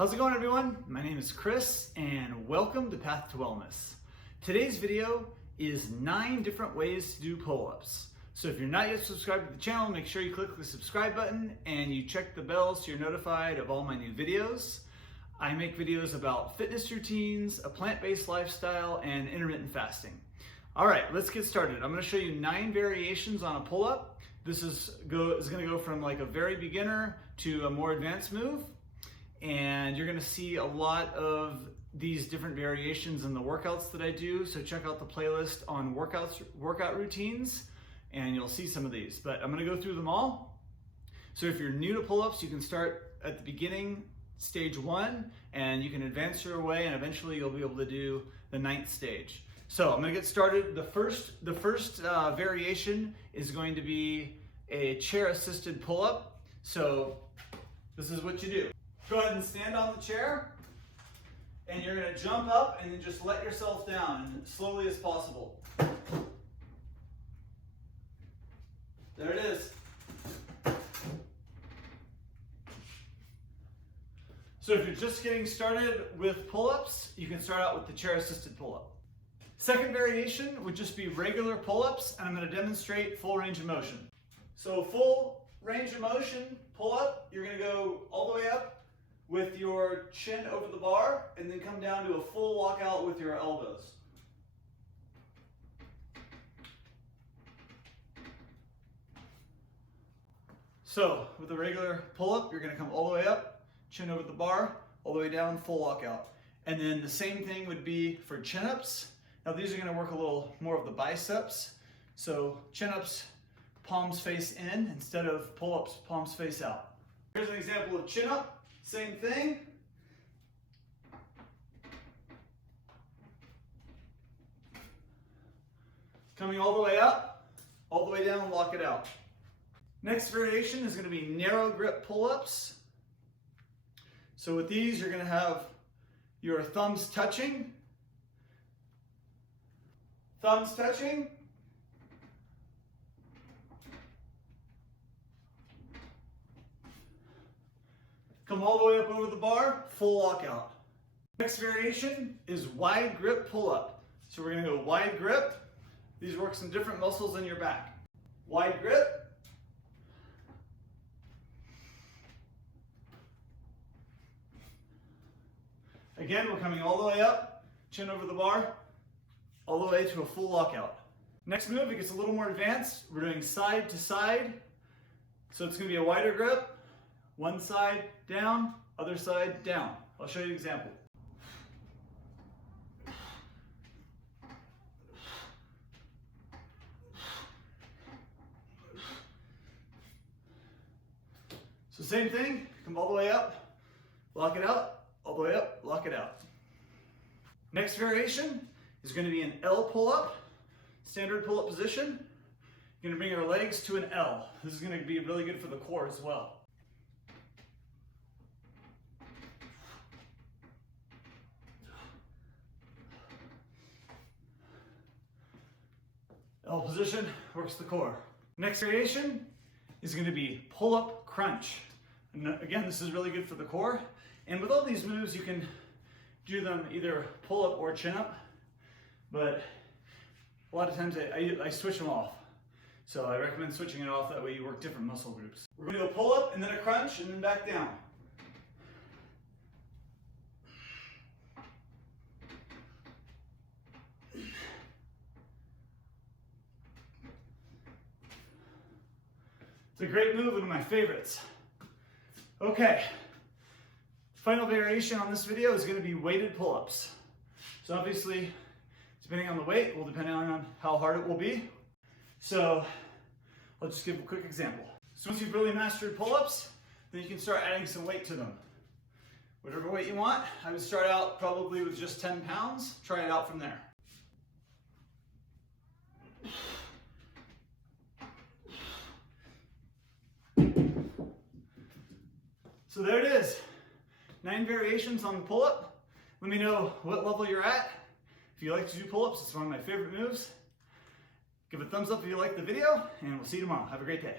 How's it going, everyone? My name is Chris and welcome to Path to Wellness. Today's video is 9 different ways to do pull-ups. So if you're not yet subscribed to the channel, make sure you click the subscribe button and you check the bell so you're notified of all my new videos. I make videos about fitness routines, a plant-based lifestyle, and intermittent fasting. All right, let's get started. I'm gonna show you 9 variations on a pull-up. This is gonna go from like a very beginner to a more advanced move. And you're gonna see a lot of these different variations in the workouts that I do. So check out the playlist on workout routines, and you'll see some of these. But I'm gonna go through them all. So if you're new to pull-ups, you can start at the beginning, stage 1, and you can advance your way, and eventually you'll be able to do the 9th stage. So I'm gonna get started. The first variation is going to be a chair-assisted pull-up. So this is what you do. Go ahead and stand on the chair, and you're gonna jump up and then just let yourself down as slowly as possible. There it is. So if you're just getting started with pull-ups, you can start out with the chair-assisted pull-up. Second variation would just be regular pull-ups, and I'm gonna demonstrate full range of motion. So full range of motion pull-up, you're gonna go all the way up with your chin over the bar, and then come down to a full walkout with your elbows. So with a regular pull-up, you're gonna come all the way up, chin over the bar, all the way down, full walkout. And then the same thing would be for chin-ups. Now these are gonna work a little more of the biceps. So chin-ups, palms face in, instead of pull-ups, palms face out. Here's an example of chin-up. Same thing. Coming all the way up, all the way down, lock it out. Next variation is going to be narrow grip pull-ups. So with these, you're going to have your thumbs touching. Thumbs touching. Come all the way up over the bar, full lockout. Next variation is wide grip pull-up. So we're gonna go wide grip. These work some different muscles in your back. Wide grip. Again, we're coming all the way up, chin over the bar, all the way to a full lockout. Next move, it gets a little more advanced. We're doing side to side. So it's gonna be a wider grip. One side down, other side down. I'll show you an example. So same thing, come all the way up, lock it out, all the way up, lock it out. Next variation is going to be an L pull-up, standard pull-up position. You're going to bring your legs to an L. This is going to be really good for the core as well. L position works the core. Next variation is going to be PullUp Crunch. And again, this is really good for the core. And with all these moves, you can do them either pull-up or chin-up. But a lot of times I switch them off. So I recommend switching it off, that way you work different muscle groups. We're going to go pull-up and then a crunch and then back down. It's a great move, one of my favorites. Okay, final variation on this video is going to be weighted pull-ups. So obviously, depending on the weight, will depend on how hard it will be. So I'll just give a quick example. So once you've really mastered pull-ups, then you can start adding some weight to them. Whatever weight you want. I would start out probably with just 10 pounds. Try it out from there. So there it is, 9 variations on the pull-up. Let me know what level you're at. If you like to do pull-ups, it's one of my favorite moves. Give a thumbs up if you like the video, and we'll see you tomorrow. Have a great day.